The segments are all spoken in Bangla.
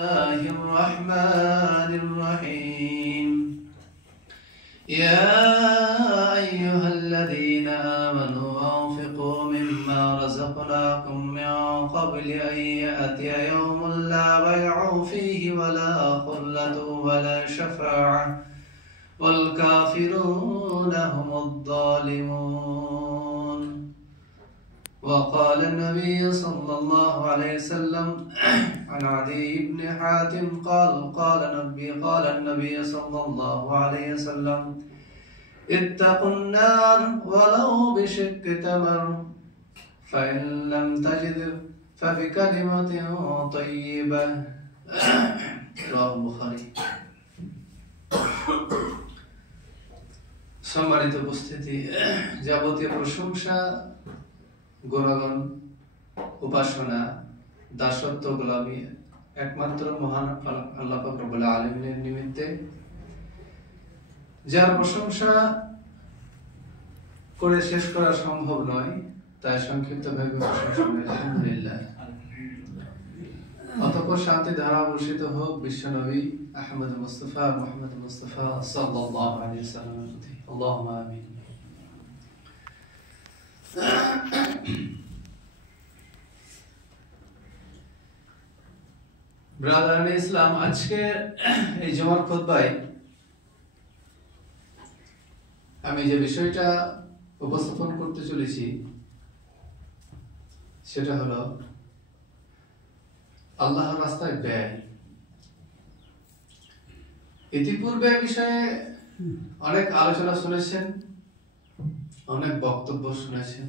الله الرحمن الرحيم يا أيها الذين آمنوا أنفقوا مما رزقناكم من قبل أن يأتي يوم لا بيع فيه ولا خلة ولا شفاعة والكافرون هم الظالمون. وقال النبي صلى الله عليه وسلم عن عدي بن حاتم قال النبي صلى الله عليه وسلم اتقوا النار ولو بشق تمر فإن لم تجد فبكلمة طيبة. رواه البخاري। সম্মানিত উপস্থিতি, যাবতীয় প্রশংসা, গুণগান, উপাসনা, দাসত্ব, গোলামি একমাত্র মহান আল্লাহ পাক রব্বুল আলামিনের নিমিত্তে, যার প্রশংসা করে শেষ করা সম্ভব নয়, তাই সংক্ষিপ্তভাবে প্রশংসা করি আলহামদুলিল্লাহ। অতঃপর শান্তি ধারা বর্ষিত হোক বিশ্ব নবী আহমদ মুস্তাফা মুহাম্মদ মুস্তাফা সাল্লাল্লাহু আলাইহি ওয়াসাল্লামের প্রতি। আল্লাহুম্মা আমিন। ব্রাদার ইসলাম, আজকে এই জুমার খুতবায় আমি যে বিষয়টা উপস্থাপন করতে চলেছি সেটা হলো আল্লাহর রাস্তায় ব্যয়। ইতিপূর্বে বিষয়ে অনেক আলোচনা শুনেছেন, অনেক বক্তব্য শুনেছেন,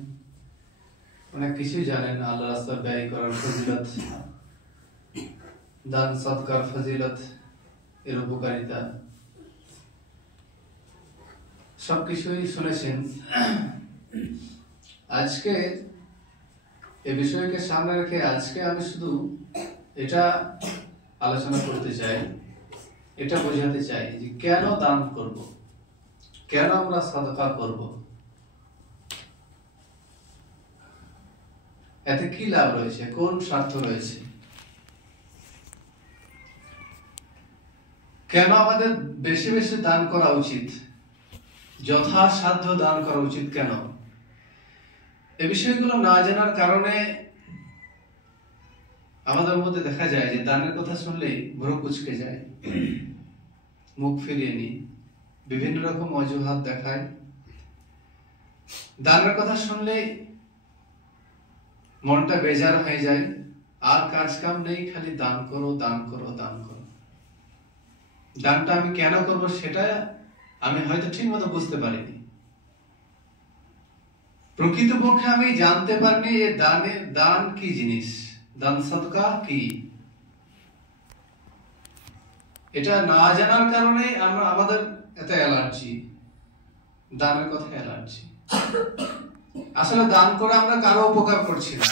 অনেক কিছুই জানেন আল্লাহর রাস্তায় ব্যয় করার ফজিলত, দান সদকার ফজিলত, এর উপকারিতা, সবকিছুই শুনেছেন। আজকে এই বিষয়কে সামনে রেখে আজকে আমি শুধু এটা আলোচনা করতে চাই, এটা বোঝাতে চাই যে কেন দান করব, কেন আমরা সাদকা করব, এতে কি লাভ রয়েছে, কোন স্বার্থ রয়েছে, কেন আমাদের বেশি বেশি দান করা উচিত, যথাসাধ্য দান করা উচিত কেন? এই বিষয়গুলো না জানার কারণে আমাদের মধ্যে দেখা যায় যে দানের কথা শুনলেই ভ্রু কুঁচকে যায়, মুখ ফিরিয়ে নি, বিভিন্ন রকম অজুহাত দেখায়। দানের কথা শুনলে মনটা বেজার হয়ে যায়, আর কাজ কাম নেই, খালি দান করো দান করো দান করো। দানটা আমি কেন করব সেটা আমি হয়তো ঠিক মতো বুঝতে পারিনি, প্রকৃতপক্ষে আমি জানতে পারিনি যে দান কি জিনিস, দান সদকা কি। এটা না জানার কারণে আমাদের এত অ্যালার্জি, দানের কথা অ্যালার্জি। আসলে দান করে আমরা কারো উপকার করছি না,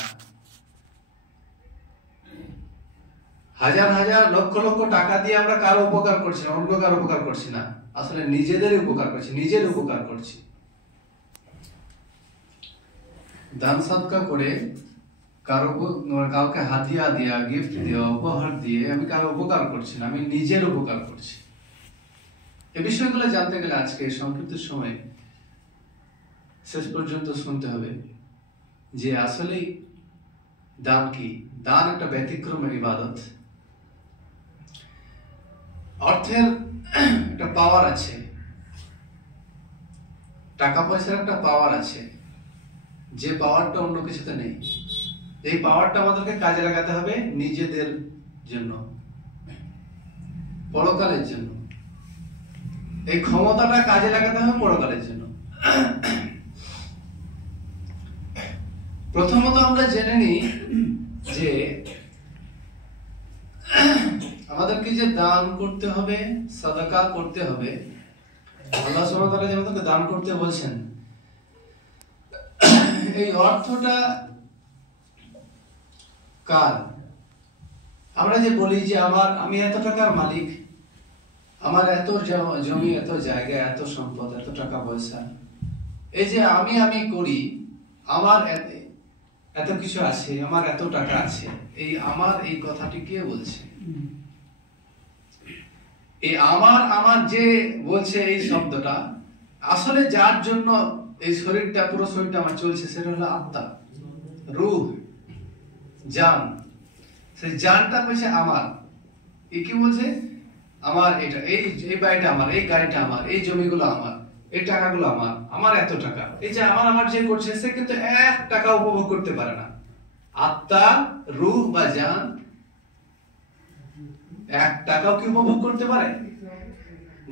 হাজার হাজার লক্ষ লক্ষ টাকা দিয়ে আমরা কারো উপকার করছি না, অন্য কারো উপকার করছি না, আসলে নিজেদের উপকার করছি, নিজের উপকার করছি। দান সদকা করে কাউকে হাদিয়া দিয়া, গিফট দিয়া, উপহার দিয়ে আমি কারো উপকার করছি না, আমি নিজের উপকার করছি। এই বিষয়গুলো জানতে গেলে আজকে সংক্ষিপ্ত সময় শেষ পর্যন্ত শুনতে হবে যে আসলে দান কি। দান একটা ব্যতিক্রমের ইবাদত। অর্থের একটা পাওয়ার আছে, টাকা পয়সার একটা পাওয়ার আছে, যে পাওয়ারটা অন্য কিছুতে নেই। এই পাওয়ারটা আমাদেরকে কাজে লাগাতে হবে নিজেদের জন্য, পরকালের জন্য। এই ক্ষমতাটা কাজে লাগাতে হবে পরকালের জন্য। প্রথমত আমরা জেনে নিই যে আমাদেরকে যে দান করতে হবে, সাদাকা করতে হবে, আল্লাহ সুবহানাহু ওয়া তাআলা যে আমাদেরকে দান করতে বলছেন, এই অর্থটা কার? আমরা যে বলি যে আমি এত টাকার মালিক, আমার এত জমি, এত জায়গা, এত সম্পদ, এত টাকা পয়সা, এই যে আমি করি, আমার এত কিছু আছে, আমার এত টাকা আছে, এই আমার এই কথাটি কে বলছে? এই আমার আমার যে বলছে এই শব্দটা, আসলে যার জন্য এই শরীরটা, পুরো শরীরটা আমার চলছে, সেটা হলো আত্মা, রূহ, জান। সেই জানটা বলছে আমার। এই কি বলছে? আমার এটা, এই বাড়িটা আমার, এই গাড়িটা আমার, এই জমিগুলো আমার, এই টাকাগুলো আমার, আমার এত টাকা। এই যে আমার আমার যে করছে, সে কিন্তু 1 টাকা উপভোগ করতে পারে না। আত্মা, রূহ বা জান 1 টাকাও কি উপভোগ করতে পারে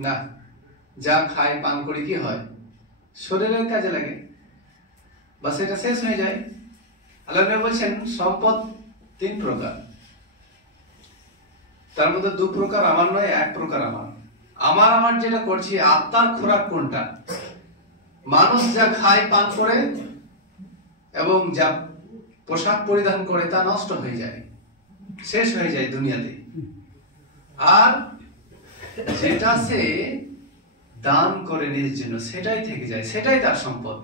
না। যা খায় পান করে কি হয়? শরীরের কাজে লাগে, বা সেটা শেষ হয়ে যায়। আল্লাহ নবী বলছেন সম্পদ 3 প্রকার, তার মধ্যে 2 প্রকার আমার নয়, 1 প্রকার আমার। আমার আমার যেটা করছি, আত্মার খোরাক কোনটা? মানুষ যা খায় পান করে এবং যা পোশাক পরিধান করে তা নষ্ট হয়ে যায়, শেষ হয়ে যায় দুনিয়াতে। আর যেটা সে দান করে নিজের জন্য, সেটাই থেকে যায়, সেটাই তার সম্পদ।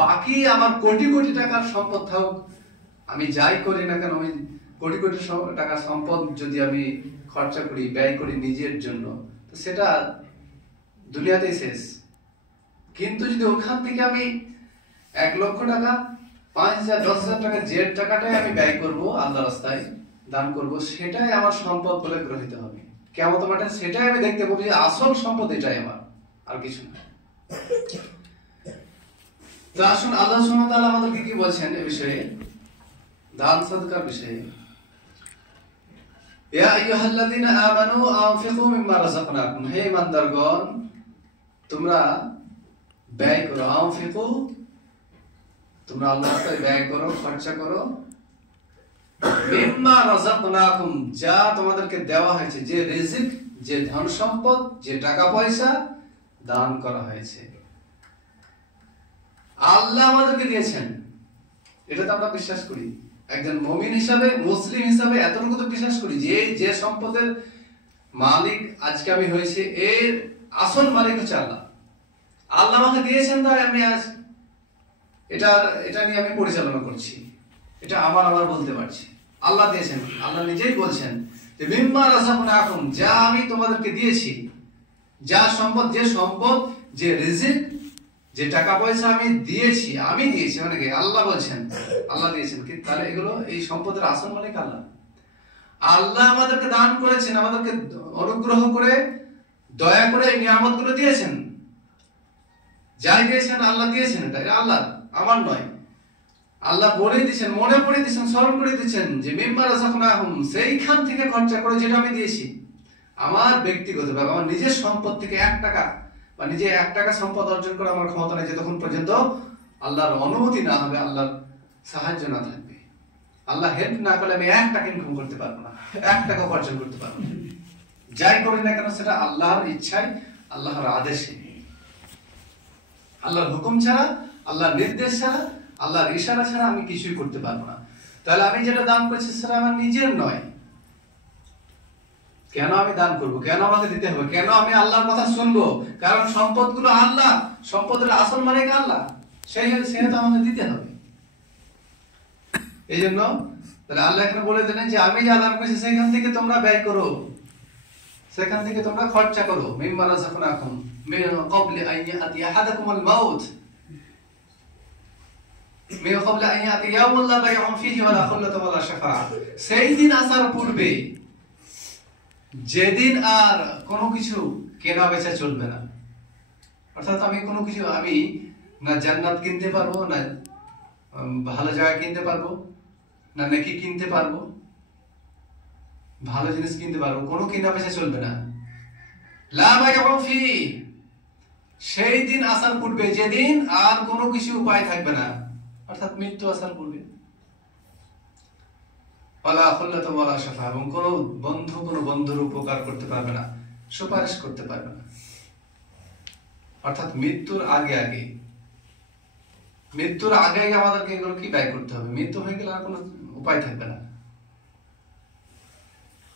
বাকি আমার কোটি কোটি টাকার সম্পদ থাকুক, আমি যাই করি না কেন, আমি কোটি কোটি টাকার সম্পদ যদি আমি খরচা করি, ব্যয় করি নিজের জন্য, তো সেটা দুনিয়াতেই শেষ। কিন্তু যদি ওখান থেকে আমি 1 লক্ষ টাকা, 5,000, 10,000 টাকা, যে টাকাটাই আমি ব্যয় করব আল্লাহ রাস্তায়, দান করব, সেটাই আমার সম্পদ বলে গ্রহীত হবে। কিয়ামতের মাঠে সেটাই আমি দেখতে পাবো যে আসল সম্পদ এটাই আমার, আর কিছু না। তো আসুন আল্লাহ সুবহানাহু ওয়া তাআলা আমাদেরকে কি বলছেন এই বিষয়ে, দান সাদকার বিষয়ে। ইয়া আইয়ুহাল্লাযীনা আমানু আনফিকু মিম্মা রাযাকনাকুম, হে ঈমানদারগণ তোমরা ব্যয় করো। আনফিকু, তোমরা আল্লাহর রাস্তায় ব্যয় করো, খরচা করো। মিম্মা রাযাকনাকুম, যা তোমাদেরকে দেওয়া হয়েছে, যে রিজিক, যে ধন সম্পদ, যে টাকা পয়সা দান করা হয়েছে, আল্লাহ আমাদেরকে দিয়েছেন। এটা তো আমরা বিশ্বাস করি। একজন মুমিন হিসাবে, মুসলিম হিসাবে এতটুকু তো বিশ্বাস করি যে যে সম্পদের মালিক আজকে আমি হয়েছে, এর আসল মালিক হচ্ছে আল্লাহ। আল্লাহ আমাকে দিয়েছেন, তাই আমি আজ এটা নিয়ে আমি পরিচালনা করছি। এটা আমার বলতে পারছি। আল্লাহ দিয়েছেন, আল্লাহ নিজেই বলছেন যে মিম্মা রাযাকনাকুম, যা আমি তোমাদেরকে দিয়েছি, যা সম্পদ, যে রিজিক, যে টাকা পয়সা আমি দিয়েছি, অনেকে আল্লাহ বলছেন, আল্লাহ দিয়েছেন। তাহলে এগুলো, এই সম্পদের আসল মালিক আল্লাহ। আল্লাহ আমাদেরকে দান করেছেন, আমাদেরকে অনুগ্রহ করে, দয়া করে এই নিয়ামতগুলো দিয়েছেন। যাই দিয়েছেন আল্লাহ দিয়েছেন, এটা আল্লাহ, আমার নয়। আল্লাহ বলে দিয়েছেন, মনে পড়ে দিয়েছেন, স্মরণ করে দিয়েছেন যে মিম্মা রাযাকনাকুম, সেইখান থেকে খরচা করে যেটা আমি দিয়েছি। আমার ব্যক্তিগতভাবে আমার নিজের সম্পদ থেকে 1 টাকা বা নিজে 1 টাকা সম্পদ অর্জন করা আমার ক্ষমতা নেই, যতক্ষণ পর্যন্ত আল্লাহর অনুমতি না হবে, আল্লাহর সাহায্য না থাকবে। আল্লাহ হেল্প না করলে আমি 1 টাকা ইনকাম করতে পারবো না, 1 টাকা উপার্জন করতে পারবো না। যাই করি না কেন সেটা আল্লাহর ইচ্ছায়, আল্লাহর আদেশে। আল্লাহর হুকুম ছাড়া, আল্লাহর নির্দেশ ছাড়া, আল্লাহর ইশারা ছাড়া আমি কিছুই করতে পারবো না। তাহলে আমি যেটা দান করছি সেটা আমার নিজের নয়। কেন আমি দান করব? কেন আমাকে দিতে হবে? কেন আমি আল্লাহর কথা শুনবো? কারণ সম্পদগুলো আল্লাহ, সম্পদের আসল মালিক আল্লাহ, সেটা আমাকে দিতে হবে। এই জন্য তাহলে আল্লাহ এখানে বলে দিলেন যে আমি যা দান করেছি সেখান থেকে তোমরা ব্যয় করো, সেখান থেকে তোমরা খরচা করো। মিম্মা রাযাকনাকুম মিন ক্বাবলি আন ইয়াতি আহাদাকুমুল মাউত, মিন ক্বাবলি আন ইয়াতি ইয়াউমুন লা বাইউন ফীহি ওয়ালা খুল্লাতুন ওয়ালা শাফাআ, সেই দিন আসার পূর্বে, যেদিন আর কোনো কিছু কেনা বেচা চলবে না। অর্থাৎ আমি কোনো কিছু, আমি না জান্নাত কিনতে পারবো, না ভালো জায়গা কিনতে পারবো, না নেকি কিনতে পারবো, ভালো জিনিস কিনতে পারবো, কোনো কেনা বেচা চলবে না। লা বাইউন ফীহি, সেই দিন আসার পূর্বে, যেদিন আর কোনো কিছু উপায় থাকবে না, অর্থাৎ মৃত্যু আসার পূর্বে। ওয়ালা খুল্লাতুন ওয়ালা শাফাআ, এবং কোনো বন্ধুর উপকার করতে পারবে না, সুপারিশ করতে পারবে না। অর্থাৎ মৃত্যুর আগে আমাদেরকে এগুলো কি ব্যয় করতে হবে। মৃত্যু হয়ে গেলে আর কোনো উপায় থাকবে না।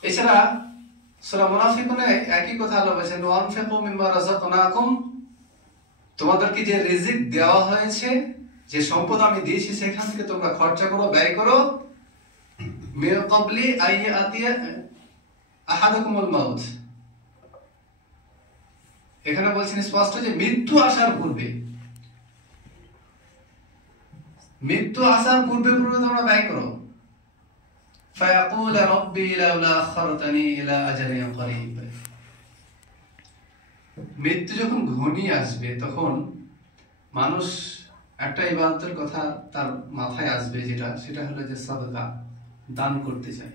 এছাড়া সূরা মুনাফিকুনে একই কথা আল্লাহ বলেছেন, ওয়ানফিকু মিম্মা রাযাকনাকুম, তোমাদেরকে যে রিজিক দেওয়া হয়েছে, যে সম্পদ আমি দিয়েছি, সেখান থেকে তোমরা খরচা করো, ব্যয় করো। মিন ক্বাবলি আন ইয়াতিয়া আহাদাকুমুল মাউত, এখানে বলছেন স্পষ্ট যে মৃত্যু আসার পূর্বে, মৃত্যু আসার পূর্বে পূর্বে তোমরা ব্যয় করো। ফায়াকুল রাব্বি লাউলা আখারতানি ইলা আজালিন করিব। মৃত্যু যখন ঘনিয়ে আসবে তখন মানুষ একটা ইবাদতের কথা তার মাথায় আসবে, সেটা হলো যে সাদকা, দান করতে চায়।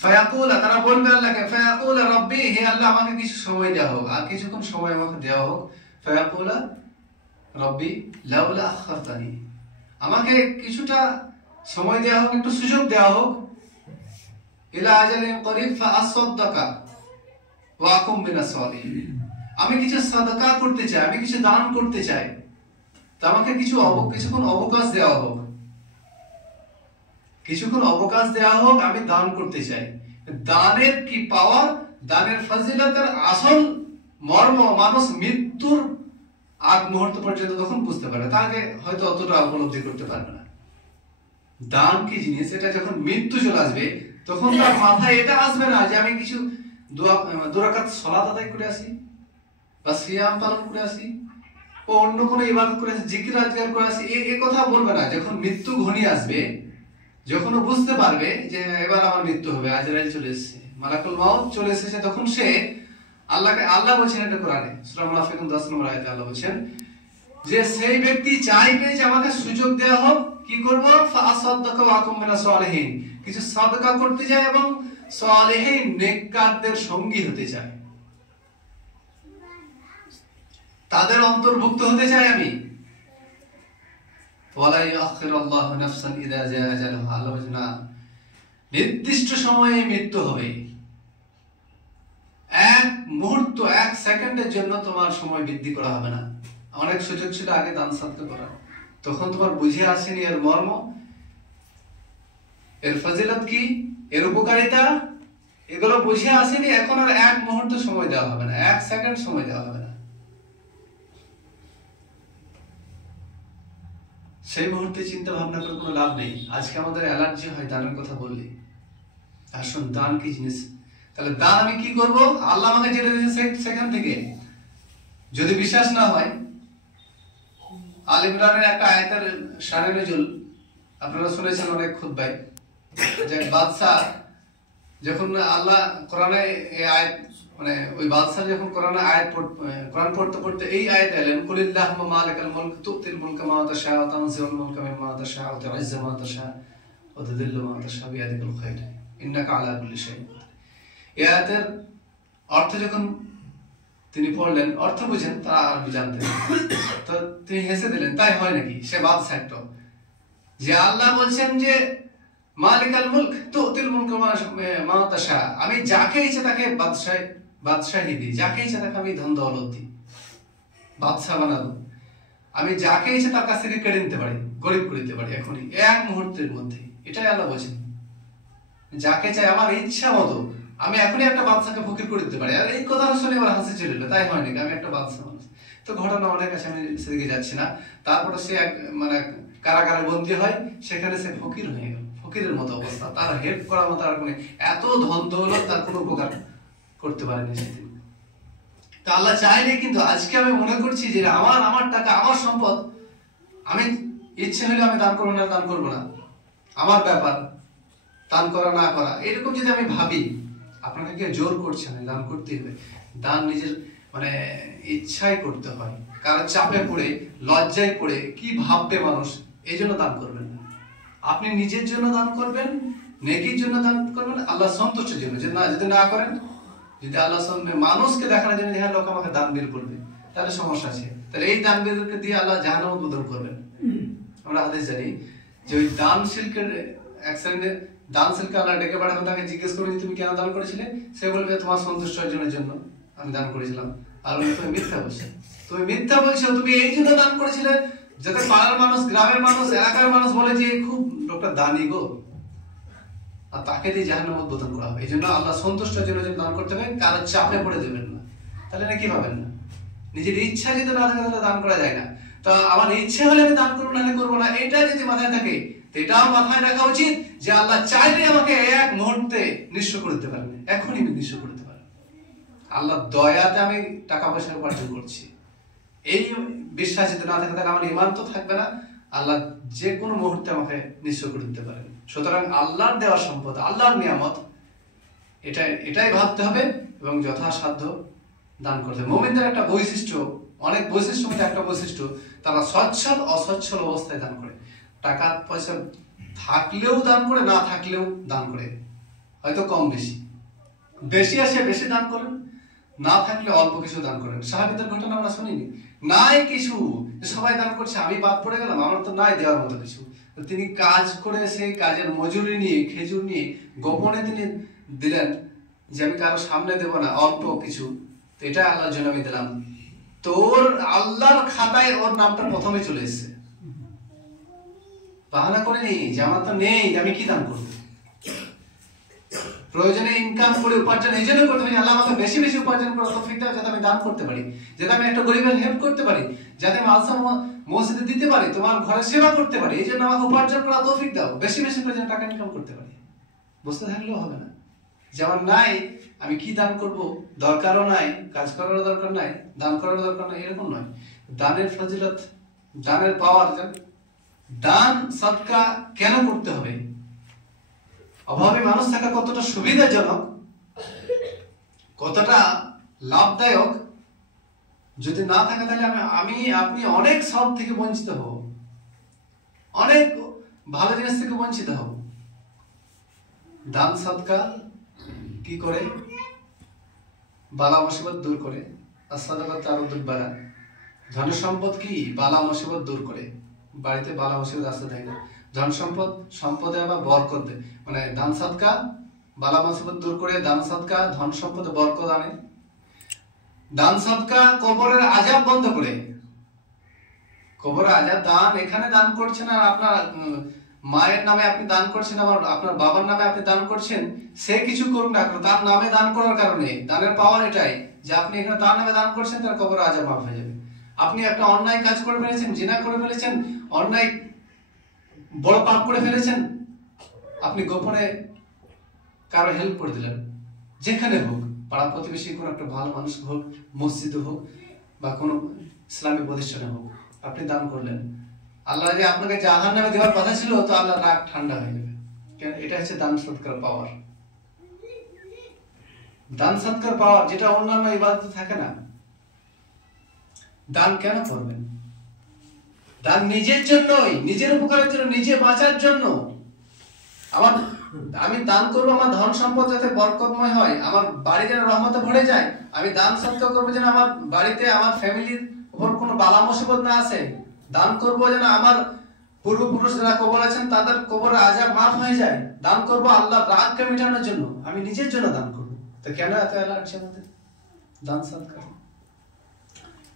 ফায়াকুল, তারা বলবে আল্লাহকে, ফায়াকুল রাব্বি, হে আল্লাহ আমাকে কিছু সময় দেওয়া হোক, আর কিছুক্ষণ সময় আমাকে দেওয়া হোক। ফায়াকুল রাব্বি লাউলা আখারতানি, আমাকে কিছুটা সময় দেওয়া হোক, একটু সুযোগ দেওয়া হোক। ইলা আজালিন করিব ফাআসাদদাকা ওয়া আকুম মিনাস সালিহিন, আমি কিছু সাদকা করতে চাই, আমি কিছু দান করতে চাই, তো আমাকে কিছুক্ষণ অবকাশ দেওয়া হোক, কিছুক্ষণ অবকাশ দেওয়া হোক, আমি দান করতে চাই। দানের কি পাওয়ার, দানের ফজিলতের আসল মর্ম মানুষ মৃত্যুর আগ মুহূর্ত পর্যন্ত তখন বুঝতে পারে, তাকে হয়তো অতটা উপলব্ধি করতে পারবে না। দান কি জিনিস এটা যখন মৃত্যু চলে আসবে তখন তার মাথায় এটা আসবে না যে আমি কিছু দু রাকাত সালাত আদায় করে আসি বা সিয়াম পালন করে আসি ও অন্য কোনো ইবাদত করে আসি, জিকির আজকার করে আসি, এই কথা বলবে না। যখন মৃত্যু ঘনিয়ে আসবে, যখন ও বুঝতে পারবে যে এবার আমার মৃত্যু হবে, আজরাইল চলে এসেছে, মালাকুল মাউত চলে এসেছে, তখন সে আল্লাহ বলছেন এটা কোরআনে সূরা মুনাফিকুন 10 নম্বর আয়াতে আল্লাহ বলছেন যে সেই ব্যক্তি চাইবে যে আমাকে সুযোগ দেওয়া হোক, কি করব, ফাআসাদদাকা ওয়া আকুম মিনাস সালিহিন, কিছু সাদকা করতে চায় এবং সালিহিন নেককারদের সঙ্গী হতে চায়, তাদের অন্তর্ভুক্ত হতে চাই আমি। ওয়ালা ইয়াখিরুল্লাহু নাফসান ইযা জাআ আজালুহা, আল্লাহ বলেন না, নির্দিষ্ট সময়ে মৃত্যু হবে, এক মুহূর্ত, এক সেকেন্ডের জন্য তোমার সময় বৃদ্ধি করা হবে না। অনেক সুযোগ ছিল আগে দান সাদকা করা, তখন তোমার বুঝে আসেনি এর মর্ম, এর ফজিলত কি, এর উপকারিতা, এগুলো বুঝে আসেনি। এখন আর এক মুহূর্ত সময় দেওয়া হবে না, এক সেকেন্ড সময় দেওয়া হবে না। সেই মুহূর্তে চিন্তা ভাবনা করে কোনো লাভ নেই। আজকে আমাদের অ্যালার্জি হয় দানের কথা বললে। আসুন, দান কি জিনিস, তাহলে দান আমি কি করব, আল্লাহ আমাকে যেটা দিয়েছে সেখান থেকে। যদি বিশ্বাস না হয়, আল ইমরানের একটা আয়াতের শানে নজুল আপনারা শুনেছেন অনেক খুতবায়, যে বাদশা যখন আল্লাহ কোরআনে এই আয়াত, মানে ওই বাদশা যখন কোরআন পড়তে পড়তে এই আয়াত এলেন, কুলিল্লাহুম্মা মালিকাল মুলক তুতিল মুলকা মা তাশা ওয়া তানজিউল মুলকা মিম্মা তাশা ওয়া তুইজ্জু মা তাশা ওয়া তুযিল্লু মা তাশা বিয়াদিকাল খায়র ইন্নাকা আলা কুল্লি শাইইন কাদির। এই আয়াতের অর্থ যখন তিনি পড়লেন, অর্থ বুঝেন, তারা আরবি জানতেন, তো তিনি হেসে দিলেন, তাই হয় নাকি, সে বাদশা একটা, যে আল্লাহ বলছেন যে মালিকাল মুলক তুতিল মুলকা মা তাশা, আমি যাকে ইচ্ছে তাকে বাদশাহী দিই, যাকে ইচ্ছে তাকে আমি ধন দৌলত দিই, বাদশা বানাবো, আমি যাকে ইচ্ছে তার কাছ থেকে কেড়ে নিতে পারি, গরিব করে দিতে পারি এখনই, এক মুহূর্তের মধ্যে। এটাই আল্লাহ বলছেন, যাকে চাই আমার ইচ্ছা মতো আমি এখনই একটা বাদশাকে ফকির করে দিতে পারি। আর এই কথা শুনে আমার হাসি চলে এলো, তাই হয় নাকি, আমি একটা বাদশা মানুষ। তো ঘটনা অনেক আছে, আমি সেদিকে যাচ্ছি না। তারপরে সে মানে কারাগারে বন্দী হয়, সেখানে সে ফকির হয়ে গেল, ফকিরের মতো অবস্থা, তার হেল্প করার মতো আর কোনো, এত ধন দৌলত তার কোনো উপকার করতে পারেনি সেদিন। তো আল্লাহ চাইলে কিন্তু আজকে আমি মনে করছি যে আমার টাকা, আমার সম্পদ, আমি ইচ্ছে হলে আমি দান করবো না, দান করবো না, আমার ব্যাপার, দান করা না করা, এরকম যদি আমি ভাবি, আপনাকে কেউ জোর করছে না, দান করতে হবে। দান নিজের মানে ইচ্ছাই করতে হয়, কারো চাপে পড়ে, লজ্জায় পড়ে কি ভাববে মানুষ, এই জন্য দান করবেন না। আপনি নিজের জন্য দান করবেন, নেকির জন্য দান করবেন, আল্লাহ সন্তুষ্টের জন্য। যদি না করেন, যদি আল্লাহ মানুষকে দেখানোর জন্য, হ্যাঁ লোক আমাকে দান বের করবে, তাহলে সমস্যা আছে। তাহলে এই দান বেরকে দিয়ে আল্লাহ জাহান্নাম উদ্বোধন করবেন। আমরা হাদিস জানি যে ওই দানশীলকে এক শ্রেণীর দানশীলকে আল্লাহ ডেকে পাঠাবেন, তাকে জিজ্ঞেস করবেন তুমি কেন দান করেছিলে, সে বলবে তোমার সন্তুষ্ট অর্জনের জন্য আমি দান করেছিলাম। আর তুমি মিথ্যা বলছো, তুমি মিথ্যা বলছো, তুমি এই জন্য দান করেছিলে যাতে পাড়ার মানুষ, গ্রামের মানুষ, এলাকার মানুষ বলে যে খুব লোকটা দানি গো, আর তাকে দিয়ে জাহান্নাম উদ্বোধন করা হবে। এই জন্য আল্লাহ সন্তুষ্টের জন্য দান করতে হবে, কারো চাপে পড়ে দেবেন না, তাহলে না কি পাবেন না। নিজের ইচ্ছা যদি না থাকে তাহলে দান করা যায় না। তো আমার ইচ্ছে হলে আমি দান করবো, নাহলে করবো না, এটা যদি মাথায় থাকে, এটাও মাথায় রাখা উচিত যে আল্লাহ চাইলে আমাকে এক মুহূর্তে নিঃস্ব করে দিতে পারেন, এখনই নিঃস্ব করতে পারেন। আল্লাহ দয়াতে আমি টাকা পয়সা উপার্জন করছি, এই বিশ্বাস যদি না থাকে তাহলে আমার ঈমান তো থাকবে না। আল্লাহ যে কোনো মুহূর্তে আমাকে নিঃস্ব করে দিতে পারেন। সুতরাং আল্লাহর দেওয়া সম্পদ, আল্লাহর নিয়ামত, এটাই ভাবতে হবে এবং যথাসাধ্য দান করতে হবে। মুমিনদের একটা বৈশিষ্ট্য, অনেক বৈশিষ্ট্যের মধ্যে একটা বৈশিষ্ট্য, তারা সচ্ছল অসচ্ছল অবস্থায় দান করে। টাকা পয়সা থাকলেও দান করে, না থাকলেও দান করে, হয়তো কম বেশি, বেশি আসে বেশি দান করেন, না থাকলে অল্প কিছু দান করেন। সাহাবীদের ঘটনা আমরা শুনিনি, নাই কিছু, সবাই দান করছে, আমি বাদ পড়ে গেলাম, আমার তো নাই দেওয়ার মতো কিছু। তিনি কাজ করে সেই কাজের মজুরি নিয়ে, খেজুর নিয়ে গোপনে তিনি দিলেন যে আমি কারো সামনে দেবো না, অল্প কিছু, তো এটা আল্লাহর জন্য আমি দিলাম। তোর আল্লাহর খাতায় ওর নামটা প্রথমে চলে এসেছে। বাহানা করে নেই যে আমার তো নেই, আমি কি দান করবো। প্রয়োজনে ইনকাম করে উপার্জন এই জন্য করতে হবে, আল্লাহ আমাকে বেশি বেশি উপার্জন করে তৌফিক দাও, যাতে আমি দান করতে পারি, যাতে আমি একটা গরিবের হেল্প করতে পারি, যাতে আমি আলসা মসজিদে দিতে পারি, তোমার ঘরে সেবা করতে পারি, এই জন্য আমাকে উপার্জন করা তৌফিক দাও, বেশি বেশি করে যেন টাকা ইনকাম করতে পারি। বসে থাকলেও হবে না, যেমন নাই আমি কি দান করব, দরকারও নাই, কাজ করারও দরকার নাই, দান করারও দরকার নাই, এরকম নয়। দানের ফজিলত, দানের পাওয়ার, দান সদকা কেন করতে হবে, অভাবী মানুষ থাকা কতটা সুবিধাজনক, কতটা লাভদায়ক, যদি না থাকে তাহলে আমি আপনি অনেক সব থেকে বঞ্চিত হব, অনেক ভালো জিনিস থেকে বঞ্চিত হব। দান সদকা কি করে? বালা মুসিবত দূর করে। as-সাদাকাতু তারুদ্দুল বালা। ধন সম্পদ কি? বালা মুসিবত দূর করে। বাড়িতে বালা মুসিবত আসতে দেয় না। ধন সম্পদ, সম্পদে আবার বরকত দেয়। মানে দান সদকা বালা মুসিবত দূর করে, দান সদকা ধন সম্পদে বরকত আনে। দান সদকা কবরের আযাব বন্ধ করে। কবরের আযাব, দান এখানে দান করছেন আর আপনার মায়ের নামে আপনি দান করছেন, আবার আপনার বাবার নামে আপনি দান করছেন, সে কিছু করুন না কেন, তার নামে দান করার কারণে দানের পাওয়ার এটাই যে আপনি এখানে তার নামে দান করছেন, তার কবরের আযাব মাফ হয়ে যাবে। আপনি একটা অন্যায় কাজ করে ফেলেছেন, জিনা করে ফেলেছেন, অন্যায় বড় পাপ করে ফেলেছেন, আপনি গোপনে কারো হেল্প করে দিলেন, যেখানে হোক, পাড়া প্রতিবেশী কোনো একটা ভালো মানুষ হোক, মসজিদে হোক বা কোনো ইসলামিক প্রতিষ্ঠানে হোক, আপনি দান করলেন, আল্লাহ যে আপনাকে জাহান্নামে দেওয়ার কথা ছিল, তো আল্লাহ রাগ ঠান্ডা হয়ে যাবে। এটা হচ্ছে দান সদকার পাওয়ার। দান সদকার পাওয়ার যেটা অন্যান্য ইবাদতে থাকে না। দান কেন করবেন? দান নিজের জন্যই, নিজের উপকারের জন্য, নিজে বাঁচার জন্য। আমি দান করবো আমার ধন সম্পদ যাতে বরকতময় হয়, আমার বাড়ি যেন রহমতে ভরে যায়। আমি দান সদকা করবো যেন আমার বাড়িতে, আমার ফ্যামিলির উপর কোনো বালা মুসিবত না আসে। দান করবো যেন আমার পূর্বপুরুষ যারা কবর আছেন তাদের কবরে আযাব মাফ হয়ে যায়। দান করবো আল্লাহর রাগকে মেটানোর জন্য, আমি নিজের জন্য দান করবো। তো কেন এত অ্যালার্জি আমাদের দান সদকা?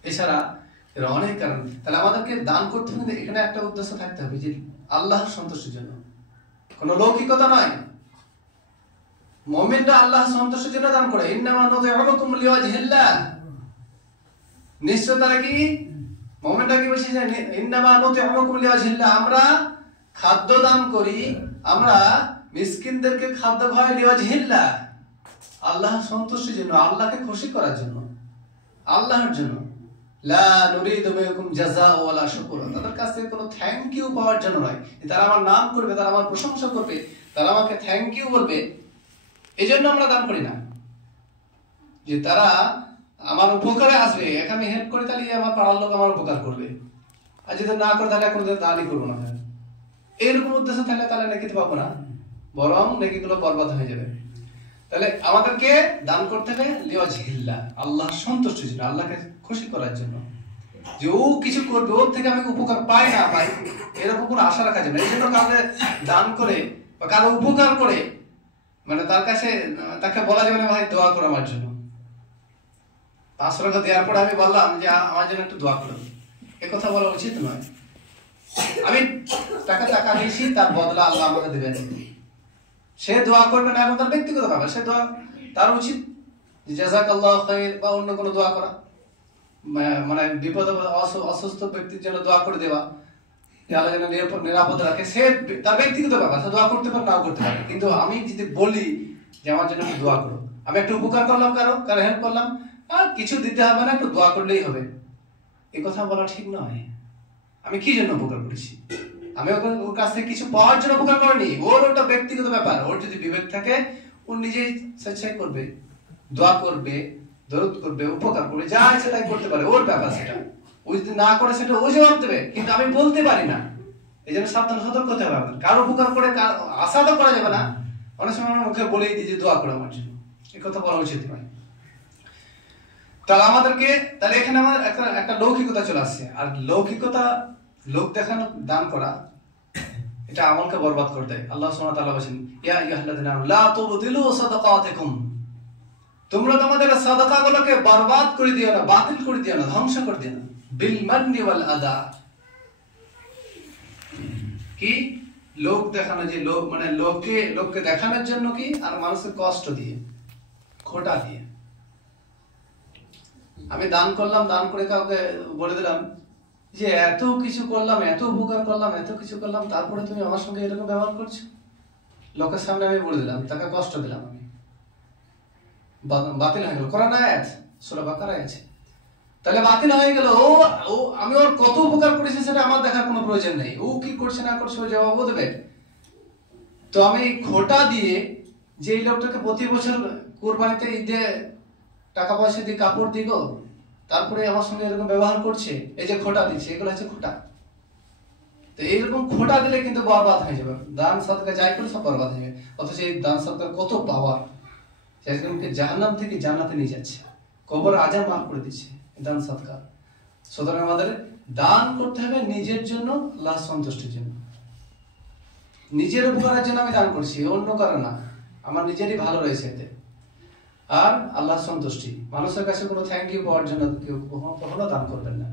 এছাড়া এর অনেক কারণ। তাহলে আমাদেরকে দান করতে হবে, এখানে একটা উদ্দেশ্য থাকতে হবে যে আল্লাহর সন্তুষ্টির জন্য, কোনো লৌকিকতা নয়। মুমিনরা আল্লাহর সন্তুষ্টির জন্য দান করে। ইন্নামা নুতিউকুম লিওয়াজহিল্লাহ। নিশ্চয় তারা কি, মুমিনরা কি বলছে যে ইন্নামা নুতিউকুম লিওয়াজহিল্লাহ, আমরা খাদ্য দান করি, আমরা মিসকিনদেরকে খাদ্য খাওয়াই লিওয়াজহিল্লাহ, আল্লাহর সন্তুষ্টির জন্য, আল্লাহকে খুশি করার জন্য, আল্লাহর জন্য। লা নুরিদু মিনকুম জাযাআ ওয়ালা শুকরা, তাদের কাছ থেকে কোনো থ্যাংক ইউ পাওয়ার জন্য নয়। তারা আমার নাম করবে, তারা আমার প্রশংসা করবে, তারা আমাকে থ্যাংক ইউ বলবে, এই জন্য আমরা দান করি না। যে তারা আমার উপকারে আসবে, এখানে হেল্প করে তাহলে আমার পাড়ার লোক আমার উপকার করবে, আর যদি না করে তাহলে এখন দানই করবো না। এইরকম উদ্দেশ্য থাকলে তাহলে নেকিতে পাবো না, বরং নেকিগুলো বরবাদ হয়ে যাবে। তাহলে আমাদেরকে দান করতে হবে লিওয়াজহিল্লাহ, আল্লাহর সন্তুষ্টির জন্য, আল্লাহকে খুশি করার জন্য। যে ও কিছু করবে, ওর থেকে আমি উপকার পাই না পাই, এরকম কোনো আশা রাখা যাবে না। এই জন্য কাউকে দান করে বা কারো উপকার করে মানে তার কাছে তাকে বলা যাবে না ভাই দোয়া করো আমার জন্য। 500 টাকা দেওয়ার পরে আমি বললাম যে আমার জন্য একটু দোয়া করো, এ কথা বলা উচিত নয়। আমি টাকা দিয়েছি, তার বদলা আল্লাহ আমাকে দেবেন। সে দোয়া করবে না, এখন তার ব্যক্তিগত ব্যাপার, সে দোয়া তার উচিত জাযাকাল্লাহু খায়র বা অন্য কোনো দোয়া করা, মানে বিপদ অসুস্থ ব্যক্তির জন্য দোয়া করে দেওয়া, আল্লাহ যেন নিরাপদ রাখে, সে তার ব্যক্তিগত ব্যাপার, সে দোয়া করতে পারে নাও করতে পারে। কিন্তু আমি যদি বলি যে আমার জন্য দোয়া করো, আমি একটু উপকার করলাম, কারো হেল্প করলাম, আর কিছু দিতে হবে না, একটু দোয়া করলেই হবে, এই কথা বলা ঠিক নয়। আমি কি জন্য উপকার করেছি? আমি ওর কাছ থেকে কিছু পাওয়ার জন্য উপকার করিনি। ওর ওটা ব্যক্তিগত ব্যাপার। ওর যদি বিবেক থাকে ও নিজেই স্বেচ্ছায় করবে, দোয়া করবে, দরুদ করবে, উপকার করবে, যা ইচ্ছা তাই করতে পারে, ওর ব্যাপার সেটা। ও যদি না করে সেটা ও জবাব দেবে, কিন্তু আমি বলতে পারি না। এই জন্য সাবধান, সতর্ক হতে হবে আমাদের। কারো উপকার করে আশা তো করা যাবে না। অনেক সময় আমরা মুখে বলেই দিই যে দোয়া করো আমার জন্য, এই কথা বলা উচিত নয়। তাহলে আমাদেরকে, তাহলে এখানে আমাদের একটা লৌকিকতা চলে আসছে। আর লৌকিকতা, লোক দেখানো, দান করা, এটা আমলকে বরবাদ করে দেয়। আল্লাহ সুবহানাহু ওয়া তাআলা বলেন, ইয়া আইয়ুহাল্লাযিনা আমানু লা তুবতিলু সাদাকাতিকুম, তোমরা তোমাদের সাদাকাগুলোকে বরবাদ করে দিও না, বাতিল করে দিও না, ধ্বংস করে দিও না, বিল মান্নি ওয়াল আদা। কি লোক দেখানো, যে লোক মানে লোককে দেখানোর জন্য কি, আর মানুষকে কষ্ট দিয়ে, খোটা দিয়ে। আমি দান করলাম, দান করে কাউকে বলে দিলাম যে এত কিছু করলাম, এত উপকার করলাম, এত কিছু করলাম, তারপরে তুমি আমার সঙ্গে এরকম ব্যবহার করছো। লোকের সামনে আমি বলে দিলাম, তাকে কষ্ট দিলাম, আমি বাতিল হয়ে গেল। কোরআন আয়াত সূরা বাকারায় আছে। তাহলে বাতিল হয়ে গেল। ও আমি ওর কত উপকার করেছি সেটা আমার দেখার কোনো প্রয়োজন নেই। ও কি করছে না করছে ও জবাবও দেবে। তো আমি খোটা দিয়ে, যে এই লোকটাকে প্রতি বছর কুরবানিতে, ঈদে টাকা পয়সা দিয়ে কাপড় দিব, তারপরে আমার সঙ্গে এরকম ব্যবহার করছে, এই যে খোটা দিচ্ছে, এগুলো হচ্ছে খোটা। তো এইরকম খোটা দিলে কিন্তু বরবাদ হয়ে যাবে। দান সদকা যাই করে সব বরবাদ হয়ে যাবে। অথচ এই দান সদকার কত পাওয়ার, সেজন্যকে জাহান্নাম থেকে জান্নাতে নিয়ে যাচ্ছে, কবর আযাব মাফ করে দিচ্ছে দান সদকা। সুতরাং আমাদের দান করতে হবে নিজের জন্য, আল্লাহ সন্তুষ্টির জন্য। নিজের উপকারের জন্য আমি দান করছি, অন্য কারো না, আমার নিজেরই ভালো রয়েছে এতে, আর আল্লাহ সন্তুষ্টি। মানুষের কাছে কোনো থ্যাংক ইউ পাওয়ার জন্য কেউ কখনো দান করবেন না।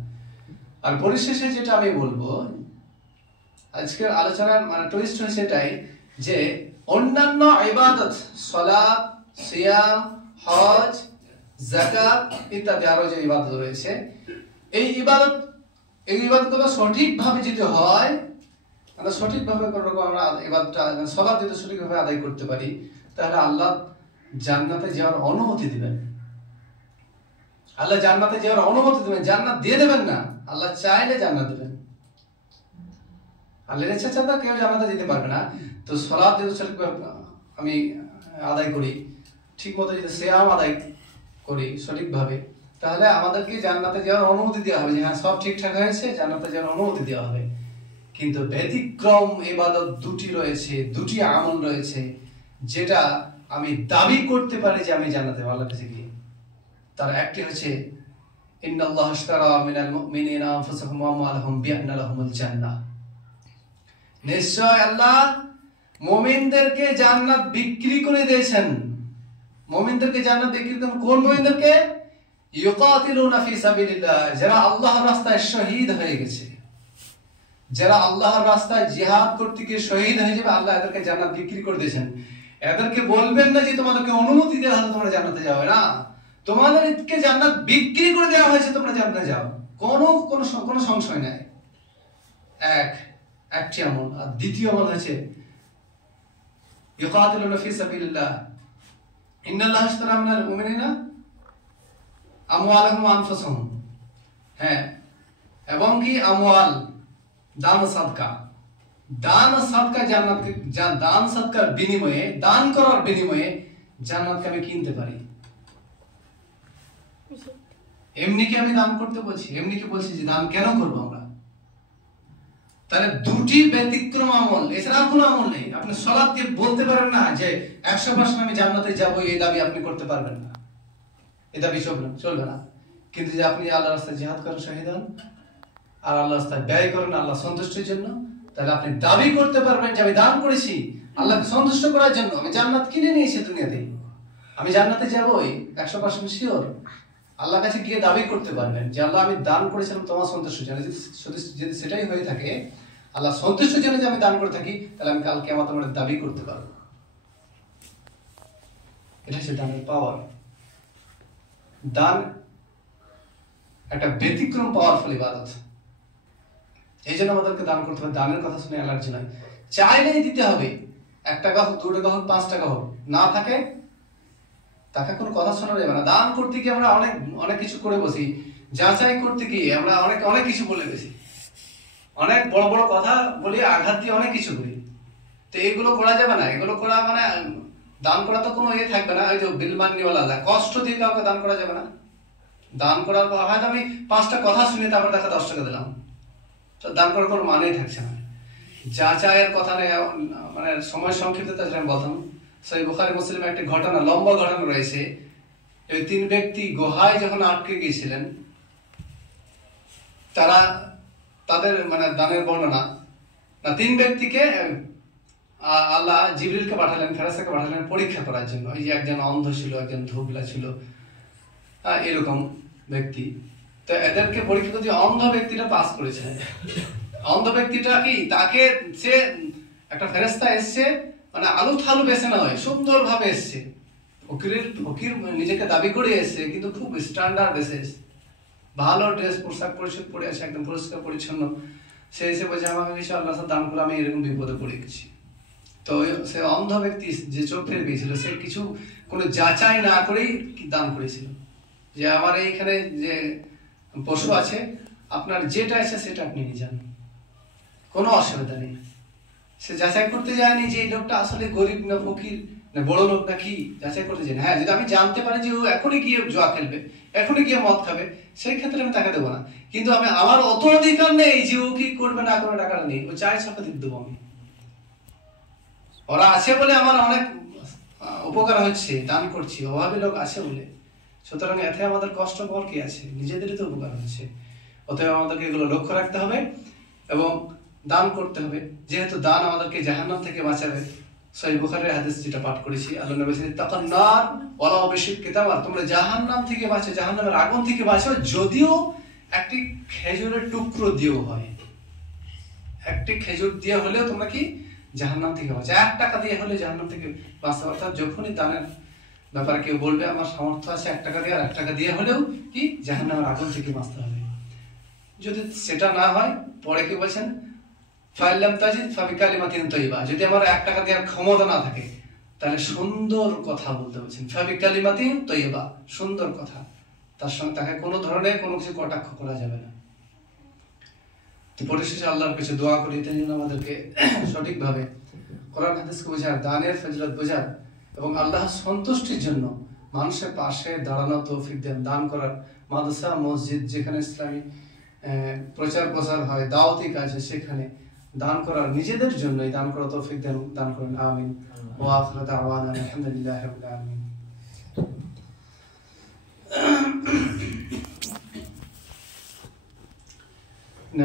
আর পরিশেষে যেটা আমি বলবো, আজকের আলোচনার মানে টুইস্ট হচ্ছে এটাই যে অন্যান্য ইবাদত, সালাত, সিয়াম, হজ, যাকাত ইত্যাদি আরো যে ইবাদত রয়েছে, এই ইবাদতগুলো সঠিকভাবে যদি হয়, আমরা সঠিকভাবে করবো, আমরা ইবাদতটা, সালাত যদি সঠিকভাবে আদায় করতে পারি, তাহলে আল্লাহ জান্নাতে যাওয়ার অনুমতি দিবেন। আল্লাহ জান্নাতে যাওয়ার অনুমতি দিবেন, জান্নাত দিয়ে দেবেন না। আল্লাহ চাইলে জান্নাত দিবেন। আল্লাহর ইচ্ছা ছাড়া কেউ জান্নাতে যেতে পারবে না। তো সালাত যদি সঠিকভাবে আমি আদায় করি, ঠিক মতো যদি সিয়াম আদায় করি সঠিকভাবে, তাহলে আমাদেরকে জান্নাতে যাওয়ার অনুমতি দেওয়া হবে। যে হ্যাঁ, সব ঠিকঠাক হয়েছে, জান্নাতে যাওয়ার অনুমতি দেওয়া হবে। কিন্তু ব্যতিক্রম ইবাদত দুটি রয়েছে, দুটি আমল রয়েছে, যেটা আমি দাবি করতে পারি যে আমি জান্নাতে আল্লাহর কাছে গিয়ে। তার একটি হচ্ছে ইন্নাল্লাহা আশতারা মিনাল মুমিনিনা আনফুসাহুম ওয়া আমওয়ালাহুম বিআন্না লাহুমুল জান্নাহ। নিশ্চয় আল্লাহ মুমিনদেরকে জান্নাত বিক্রি করে দিয়েছেন। মুমিনদেরকে জান্নাত বিক্রি করেন কোন মুমিনদেরকে? ইউকাতিলুনা ফি সাবিলিল্লাহ, যারা আল্লাহর রাস্তায় শহীদ হয়ে গেছে, যারা আল্লাহর রাস্তায় জিহাদ করতে গিয়ে শহীদ হয়ে যাবে, আল্লাহ এদেরকে জান্নাত বিক্রি করে দিয়েছেন। এদেরকে বলবেন না যে তোমাদেরকে অনুমতি দেওয়া হলে তোমরা জান্নাতে যাবে না, তোমাদেরকে জান্নাত বিক্রি করে দেওয়া হয়েছে, তোমরা জান্নাতে যাও, কোনো সংশয় নাই। একটি আমল। আর দ্বিতীয় আমল হচ্ছে ইউকাতিলুনা ফি সাবিলিল্লাহ, ইন্নাল্লাহা আশতারা মিনাল মুমিনিনা আমওয়ালাহুম ওয়া আনফুসাহুম। হ্যাঁ, এবং কি আমওয়াল, দান সাদকা। দান সাদকা জান্নাতকে, দান সাদকার বিনিময়ে, দান করার বিনিময়ে জান্নাতকে আমি কিনতে পারি। এমনি কি আমি দান করতে বলছি? এমনি কি বলছি যে দান কেন করবো আমরা? তাহলে দুটি ব্যতিক্রম আমল, এছাড়া কোনো আমল নেই। আপনি সালাত দিয়ে বলতে পারেন না যে 100% আমি জান্নাতে যাবো, এই দাবি আপনি করতে পারবেন না, এই দাবি চলবে না। কিন্তু যে আপনি আল্লাহর রাস্তায় জিহাদ করেন, শহীদ হন, আর আল্লাহর রাস্তায় ব্যয় করেন আল্লাহ সন্তুষ্টির জন্য, তাহলে আপনি দাবি করতে পারবেন যে আমি দান করেছি আল্লাহকে সন্তুষ্ট করার জন্য, আমি জান্নাত কিনে নিয়েছি দুনিয়াতে, আমি জান্নাতে যাবোই 100% শিওর। আল্লাহর কাছে গিয়ে দাবি করতে পারবেন যে আল্লাহ আমি দান করেছিলাম তোমার সন্তুষ্টির জন্য। যদি সেটাই হয়ে থাকে, আল্লাহ সন্তুষ্টির জন্য যে আমি দান করে থাকি, তাহলে আমি কাল কিয়ামতের মাঠে দাবি করতে পারবো। এটা হচ্ছে দানের পাওয়ার। দান একটা ব্যতিক্রম পাওয়ারফুল ইবাদত। এই জন্য আমাদেরকে দান করতে হবে। দানের কথা শুনে অ্যালার্জি নয়, চাইলেই দিতে হবে। 1 টাকা হোক, 2 টাকা হোক, 5 টাকা হোক, না থাকে তাকে কোনো কথা শোনা যাবে না। দান করতে গিয়ে আমরা অনেক অনেক কিছু করে বসি, যাচাই করতে গিয়ে আমরা অনেক অনেক কিছু বলে বসি, অনেক বড় বড় কথা বলি, আঘাত দিয়ে অনেক কিছু করি। তো এগুলো করা যাবে না। এগুলো করা মানে দান করা তো কোনো থাকবে না। ওই যে বিলমান্নিওয়ালা, কষ্ট দিয়ে কাউকে দান করা যাবে না। দান করার পর হয়তো আমি 5টা কথা শুনে তারপর তাকে 10 টাকা দিলাম, তো দান করার কোনো মানেই থাকছে না। যাচাইয়ের কথা নেই, মানে সময় সংক্ষিপ্ততা আমি বলতাম। সহিহ বুখারী মুসলিমে একটি ঘটনা, লম্বা ঘটনা রয়েছে। এই 3 ব্যক্তি গুহায় যখন আটকে গিয়েছিলেন, তারা তাদের মানে দানের বর্ণনা না, 3 ব্যক্তিকে আল্লাহ জিবরিলকে পাঠালেন, ফেরেশতাকে পাঠালেন পরীক্ষা করার জন্য। এই যে একজন অন্ধ ছিল, একজন ধোবলা ছিল, এরকম ব্যক্তি। তো এদেরকে পরীক্ষা করে অন্ধ ব্যক্তিটা পাস করেছে। অন্ধ ব্যক্তিটা কি, তাকে সে একটা ফেরেশতা এসছে, মানে আলু থালু বেছে না হয়, সুন্দর ভাবে এসছে, ফকির নিজেকে দাবি করে এসছে, কিন্তু খুব স্ট্যান্ডার্ড এসে, ভালো ড্রেস পোশাক পরিচ্ছদ পরে আছে, একদম পরিষ্কার পরিচ্ছন্ন। সে এসে বলছে আমাকে কিছু আল্লাহ দান করে, আমি এরকম বিপদে পড়ে গেছি। তো সে অন্ধ ব্যক্তি যে চোখ ফের গিয়েছিল, সে কিছু কোনো যাচাই না করেই দান করেছিল, যে আমার এইখানে যে পশু আছে, আপনার যেটা আছে সেটা আপনি নিয়ে যান, কোনো অসুবিধা নেই। সে যাচাই করতে যায়নি যে এই লোকটা আসলে গরিব না ফকির না বড় লোক না কি, যাচাই করতে যায়নি। হ্যাঁ, যদি আমি জানতে পারি যে ও এখনই গিয়ে জুয়া খেলবে, এখনই গিয়ে মদ খাবে, সেই ক্ষেত্রে আমি টাকা দেবো না। কিন্তু আমার অত অধিকার নেই যে ও কি করবে না করবে, টাকাটা নেই, ও চাই টাকা দিয়ে দেবো আমি। ওরা আছে বলে আমার অনেক উপকার হচ্ছে, দান করছি, অভাবী লোক আছে বলে। সুতরাং এতে আমাদের কষ্ট বল কি আছে, নিজেদেরই তো উপকার হচ্ছে। অতএব আমাদেরকে এগুলো লক্ষ্য রাখতে হবে এবং দান করতে হবে, যেহেতু দান আমাদেরকে জাহান্নাম থেকে বাঁচাবে। সহিহ বুখারীর হাদিস যেটা পাঠ করেছি, আল্লাহ নবী বলেছেন তাকান্নার ওয়ালা বিশিক্কি তামার, তোমরা জাহান্নাম থেকে বাঁচো, জাহান্নামের আগুন থেকে বাঁচো, যদিও একটি খেজুরের টুকরো দিয়েও হয়। একটি খেজুর দিয়ে হলেও তোমরা কি জাহান্নাম থেকে বাঁচো, 1 টাকা দিয়ে হলে জাহান্নাম থেকে বাঁচতে। অর্থাৎ যখনই দানের ব্যাপারে কেউ বলবে আমার সামর্থ্য আছে 1 টাকা দিয়ে, আর 1 টাকা দিয়ে হলেও কি জাহান্নামের আগুন থেকে বাঁচতে হবে। যদি সেটা না হয়, পরে কি বলছেন, ফাইলাম তাজিদ ফাবিকালিমাতিন তাইয়্যিবা, যদি আমার 1 টাকা দেওয়ার ক্ষমতা না থাকে, তাহলে সুন্দর কথা বলতে বলছেন। ফাবিকালিমাতিন তাইয়্যিবা, সুন্দর কথা, তার সঙ্গে তাকে কোনো ধরনের কোনো কিছু কটাক্ষ করা যাবে না। তো পরিশেষে আল্লাহর কাছে দোয়া করি, তাই জন্য আমাদেরকে সঠিকভাবে কোরআন হাদিসকে বোঝার, দানের ফজিলত বোঝার এবং আল্লাহ সন্তুষ্টির জন্য মানুষের পাশে দাঁড়ানো তৌফিক দেন। দান করার, মাদ্রাসা মসজিদ যেখানে ইসলামী প্রচার প্রসার হয়, দাওয়াতি কাজ, সেখানে দান করার, নিজেদের জন্যই দান করার তৌফিক দেন, দান করেন। আমিন। ওয়া আখিরু দাওয়ানা আলহামদুলিল্লাহি রাব্বিল আলামিন।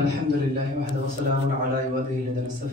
الحمد لله وحده وسلام على عباده الذين اصطفى